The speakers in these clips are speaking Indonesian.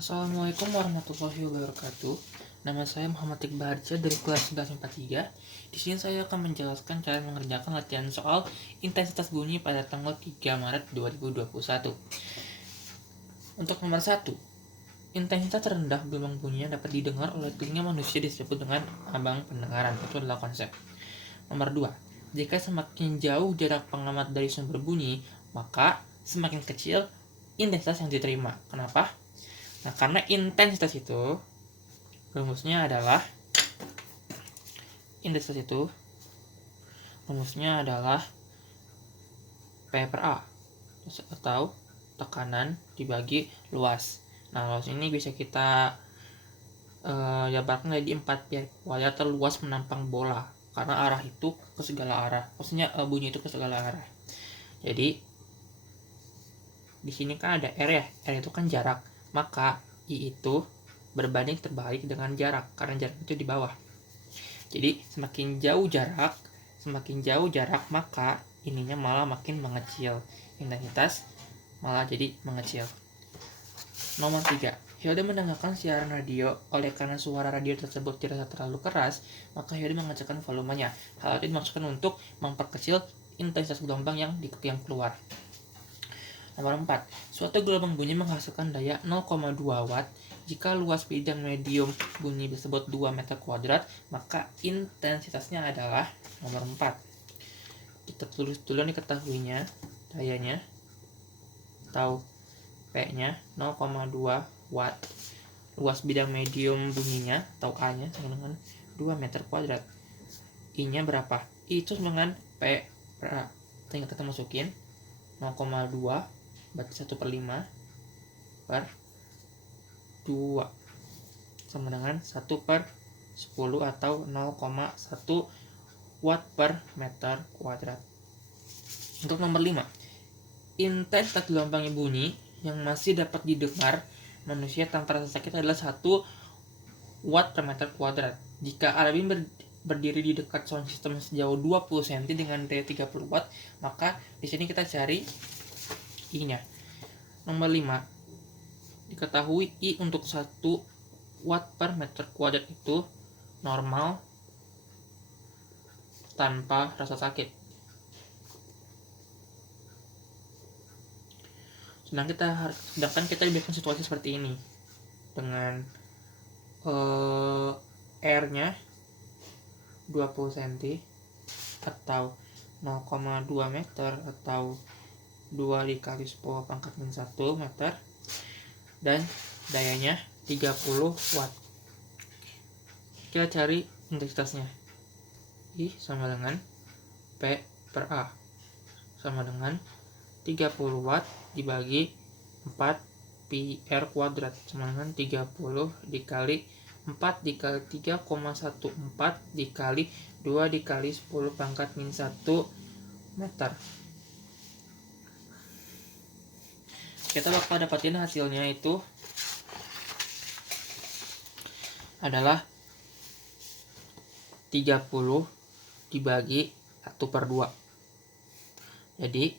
Assalamualaikum warahmatullahi wabarakatuh. Nama saya Muhammad Iqbal Harja dari kelas 11 IPA 3. Di sini saya akan menjelaskan cara mengerjakan latihan soal intensitas bunyi pada tanggal 3 Maret 2021. Untuk nomor 1, intensitas rendah gelombang bunyinya dapat didengar oleh telinga manusia disebut dengan ambang pendengaran. Itu adalah konsep. Nomor 2, jika semakin jauh jarak pengamat dari sumber bunyi, maka semakin kecil intensitas yang diterima. Kenapa? Nah, karena intensitas itu rumusnya adalah P per A atau tekanan dibagi luas. Nah, luas ini bisa kita jabarkan jadi 4 pi kuadrat atau luas menampang bola, karena arah itu ke segala arah. Maksudnya bunyi itu ke segala arah. Jadi di sini kan ada R ya. R itu kan jarak. Maka I itu berbanding terbalik dengan jarak, karena jarak itu di bawah. Jadi semakin jauh jarak, maka ininya malah makin mengecil. Intensitas malah jadi mengecil. Nomor 3, Hilda mendengarkan siaran radio. Oleh karena suara radio tersebut tidak terlalu keras, maka Hilda mengecilkan volumenya. Hal itu dimaksudkan untuk memperkecil intensitas gelombang yang keluar. Nomor 4, suatu gelombang bunyi menghasilkan daya 0,2 watt. Jika luas bidang medium bunyi tersebut 2 meter kuadrat, maka intensitasnya adalah nomor 4. Kita tulis dulu nih ketahuinya, dayanya atau P-nya 0,2 watt. Luas bidang medium bunyinya atau A-nya sama dengan 2 meter kuadrat. I-nya berapa? I itu sama dengan P per A. Tinggal kita masukin 0,2 berarti 1/5 per 2 sama dengan 1/10 atau 0,1 watt per meter kuadrat. Untuk nomor 5, intensitas gelombang bunyi yang masih dapat didengar manusia tanpa rasa sakit adalah 1 watt per meter kuadrat. Jika Arabin berdiri di dekat sound system sejauh 20 cm dengan daya 30 watt, maka di sini kita cari I-nya. Nomor 5, diketahui I untuk 1 watt per meter kuadrat itu normal tanpa rasa sakit. Sedangkan kita diberikan situasi seperti ini dengan R-nya 20 cm atau 0,2 meter atau 2 dikali 10 pangkat min 1 meter dan dayanya 30 watt. Kita cari intensitasnya. I sama dengan P per A sama dengan 30 watt dibagi 4 pi R kuadrat sama dengan 30 dikali 4 dikali 3,14 dikali 2 dikali 10 pangkat min 1 meter. Kita bakal dapatin hasilnya itu adalah 30 dibagi 1/2. Jadi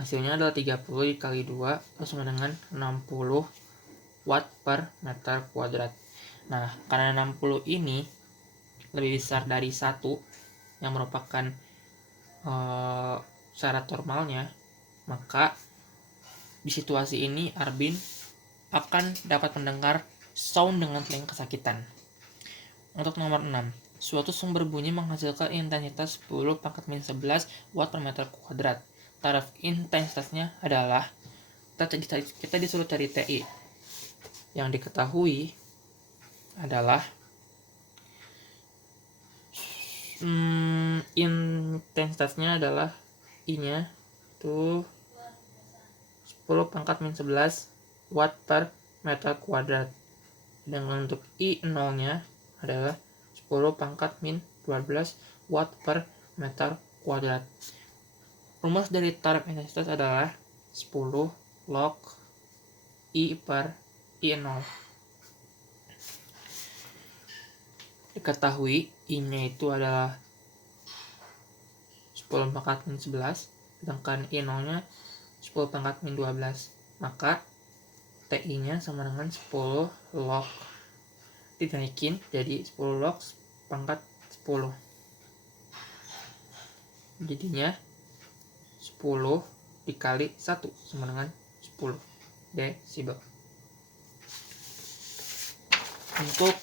hasilnya adalah 30 dikali 2 sama dengan 60 watt per meter kuadrat. Nah, karena 60 ini lebih besar dari 1 yang merupakan syarat normalnya, maka di situasi ini Arbin akan dapat mendengar sound dengan telinga kesakitan. Untuk nomor 6, suatu sumber bunyi menghasilkan intensitas 10 pangkat min 11 watt per meter kuadrat. Taraf intensitasnya adalah, kita disuruh cari TI. Yang diketahui adalah intensitasnya adalah I-nya itu 10 pangkat min 11 watt per meter kuadrat. Dengan untuk I0 nya adalah 10 pangkat min 12 watt per meter kuadrat. Rumus dari taraf intensitas adalah 10 log I per I0. Diketahui I-nya itu adalah 10 pangkat min 11, sedangkan I0 nya 10 pangkat min 12. Maka TI-nya sama dengan 10 log, dinaikin jadi 10 log pangkat 10. Jadinya 10 dikali 1 sama dengan 10 desibel. Untuk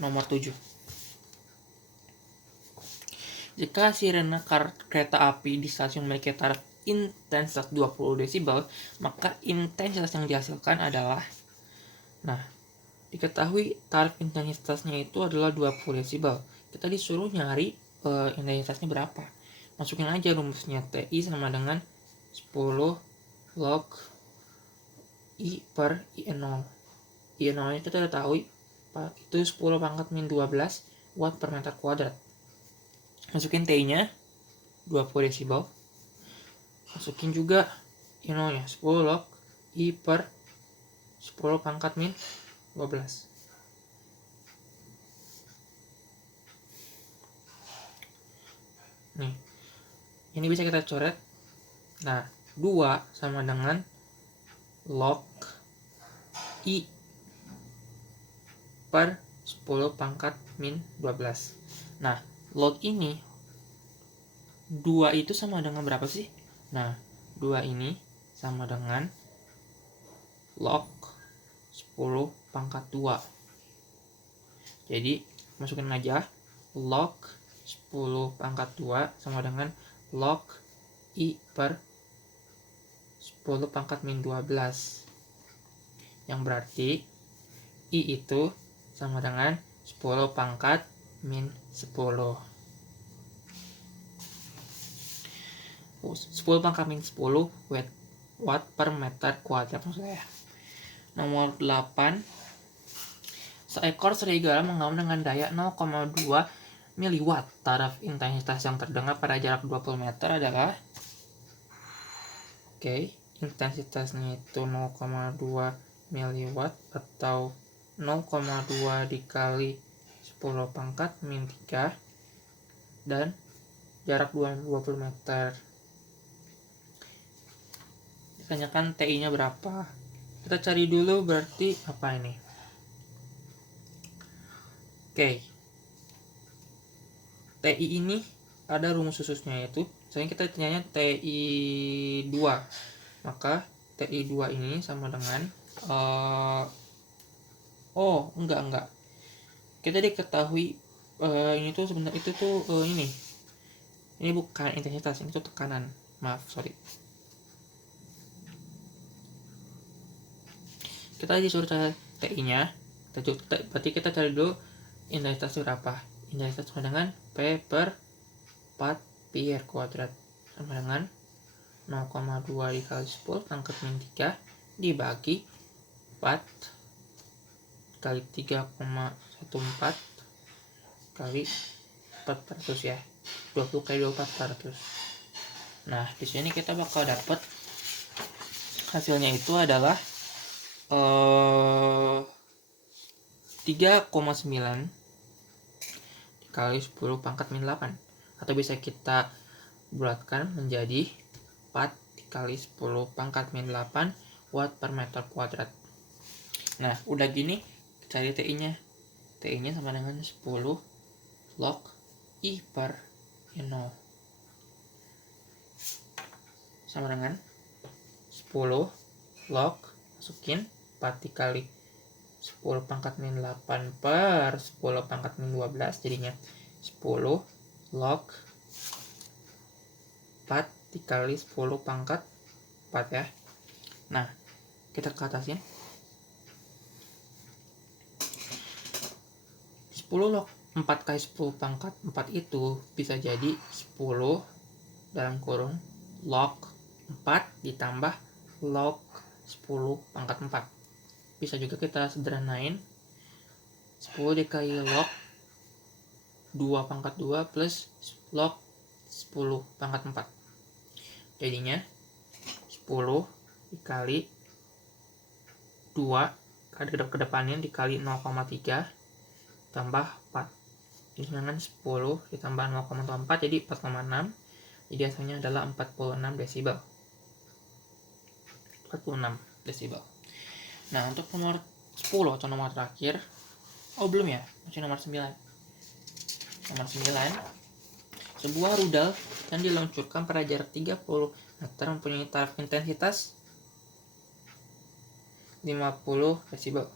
nomor 7. Jika sirene kereta api di stasiun memiliki taraf intensitas 20 desibel, maka intensitas yang dihasilkan adalah, nah, diketahui taraf intensitasnya itu adalah 20 desibel. Kita disuruh nyari intensitasnya berapa. Masukin aja rumusnya, TI sama dengan 10 log I per I0. I0 itu kita tahu itu 10 pangkat min 12 watt per meter kuadrat. Masukin TI-nya 20 desibel. Masukin juga I0-nya 10 log I per 10 pangkat min 12. Nih, ini bisa kita coret. Nah, 2 sama dengan log I per 10 pangkat min 12. Nah, log ini 2 itu sama dengan berapa sih? Nah, 2 ini sama dengan log 10 pangkat 2. Jadi, masukin aja log 10 pangkat 2 sama dengan log I per 10 pangkat min 12. Yang berarti I itu sama dengan 10 pangkat min 10. 10 pangkat min 10 watt per meter kuadrat maksudnya. Nomor 8. Seekor serigala mengaum dengan daya 0,2 miliwatt. Taraf intensitas yang terdengar pada jarak 20 meter adalah, intensitasnya itu 0,2 miliwatt atau 0,2 dikali 10 pangkat min 3 dan jarak 20 meter. Ditanyakan TI-nya berapa. Kita cari dulu berarti apa ini. TI ini ada rumus khususnya, yaitu misalnya kita tanyanya TI 2, maka TI 2 ini sama dengan enggak. Kita diketahui ini tuh sebenarnya itu tuh ini bukan intensitas, ini tuh tekanan. Maaf, sorry. Kita disuruh cari TI-nya, berarti kita cari dulu intensitas berapa. Intensitas sama dengan P per 4 pi R kuadrat sama dengan 0,2 dikali 10 pangkat min 3 dibagi 4 kali 3,14 kali 400 ya. 20 kali 24 400. Nah, di sini kita bakal dapat hasilnya itu adalah 3,9 dikali 10 pangkat min 8, atau bisa kita bulatkan menjadi 4 dikali 10 pangkat min 8 watt per meter kuadrat. Nah, udah gini cari TI-nya. TI-nya sama dengan 10 log I per I0 sama dengan 10 log, masukin 4 dikali 10 pangkat min 8 per 10 pangkat min 12, jadinya 10 log 4 dikali 10 pangkat 4 ya. Nah, kita ke atasnya. 10 log 4 kali 10 pangkat 4 itu bisa jadi 10 dalam kurung log 4 ditambah log 10 pangkat 4. Bisa juga kita sederhanain 10 dikali log 2 pangkat 2 plus log 10 pangkat 4. Jadinya 10 dikali 2 ke depannya dikali 0,3 tambah 4. Ini dengan 10 ditambah 0,4 jadi 4,6. Jadi hasilnya adalah 46 desibel. 46 desibel. Nah, untuk nomor 10 atau nomor terakhir, belum ya, masih nomor 9. Nomor 9, sebuah rudal yang diluncurkan pada jarak 30 meter mempunyai taraf intensitas 50 desibel.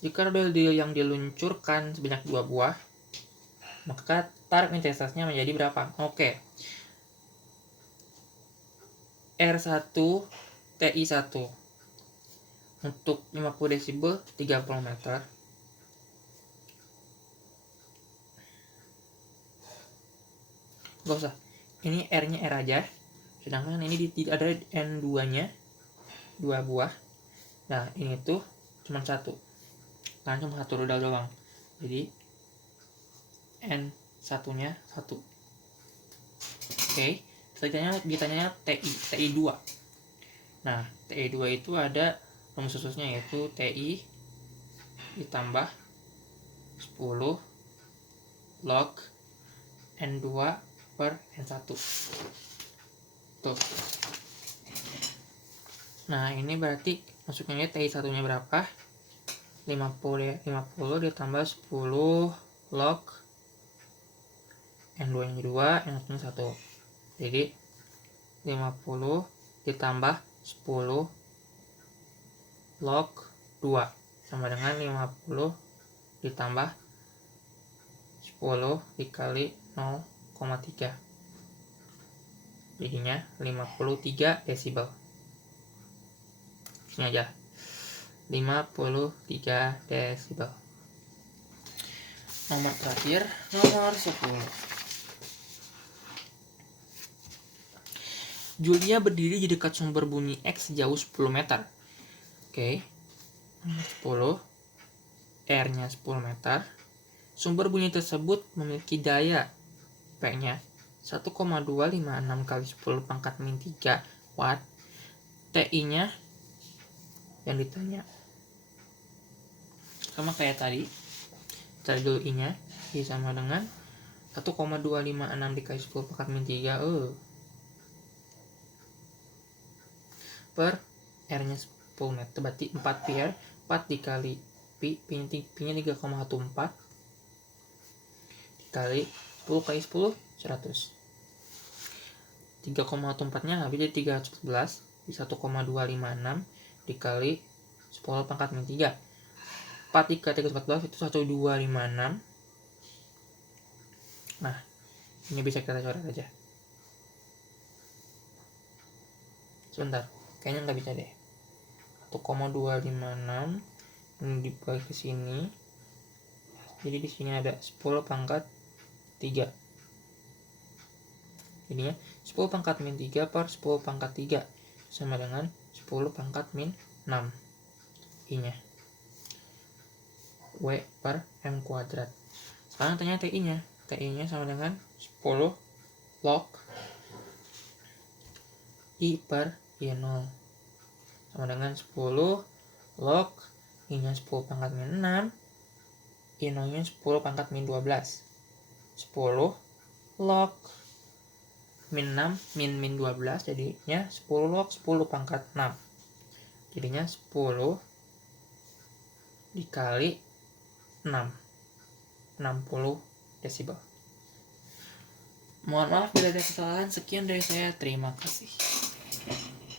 Jika rudal yang diluncurkan sebanyak 2 buah, maka taraf intensitasnya menjadi berapa? Oke. R1 TI1 untuk 50 desibel 30 meter. Gak usah, ini R-nya R aja, sedangkan ini ada N2-nya 2 buah. Nah, ini tuh cuma satu, karena cuma satu rudal doang, jadi N1 nya 1. Oke, selanjutnya ditanya TI2. Nah, TI2 itu ada rumus khususnya, yaitu TI ditambah 10 log N2 per N1. Tuh. Nah, ini berarti masuknya TI1 nya berapa? 50 ya, 50 ditambah 10 log N2 nya 2, N1 nya 1. Jadi 50 ditambah 10 log 2 sama dengan 50 ditambah 10 dikali 0,3, jadinya 53 desibel. Ini aja, 53 desibel. Nomor terakhir, nomor 10. Julia berdiri di dekat sumber bunyi X sejauh 10 meter. Oke. Nomor 10, R-nya 10 meter. Sumber bunyi tersebut memiliki daya P-nya 1,256 kali 10 pangkat min 3 watt. TI-nya yang ditanya sama kayak tadi. Cari dulu I-nya, I sama dengan 1,256 dikali 10 pangkat min 3 per R-nya 10 meter, berarti 4 pi R, 4 dikali pi, pi-nya 3,14 dikali 10 kali 10, 100. 3,14 nya habis jadi 311, di 1,256 dikali 10 pangkat min 3. 4 dikali 314 itu 1256. Nah, ini bisa kita coret aja. Sebentar, kayaknya nggak bisa deh. 1,256 ini dibagi ke sini. Jadi di sini ada 10 pangkat 3. Jadinya 10 pangkat min 3 per 10 pangkat 3 sama dengan 10 pangkat min 6. I-nya W per M kuadrat. Sekarang tanya TI-nya. TI-nya sama dengan 10 log I per I0 sama dengan 10 log I-nya 10 pangkat min 6, I0-nya 10 pangkat min 12. 10 log min 6 min 12 jadinya 10 log 10 pangkat 6. Jadinya 10 dikali 6, 60 desibel. Mohon maaf bila ada kesalahan. Sekian dari saya, terima kasih.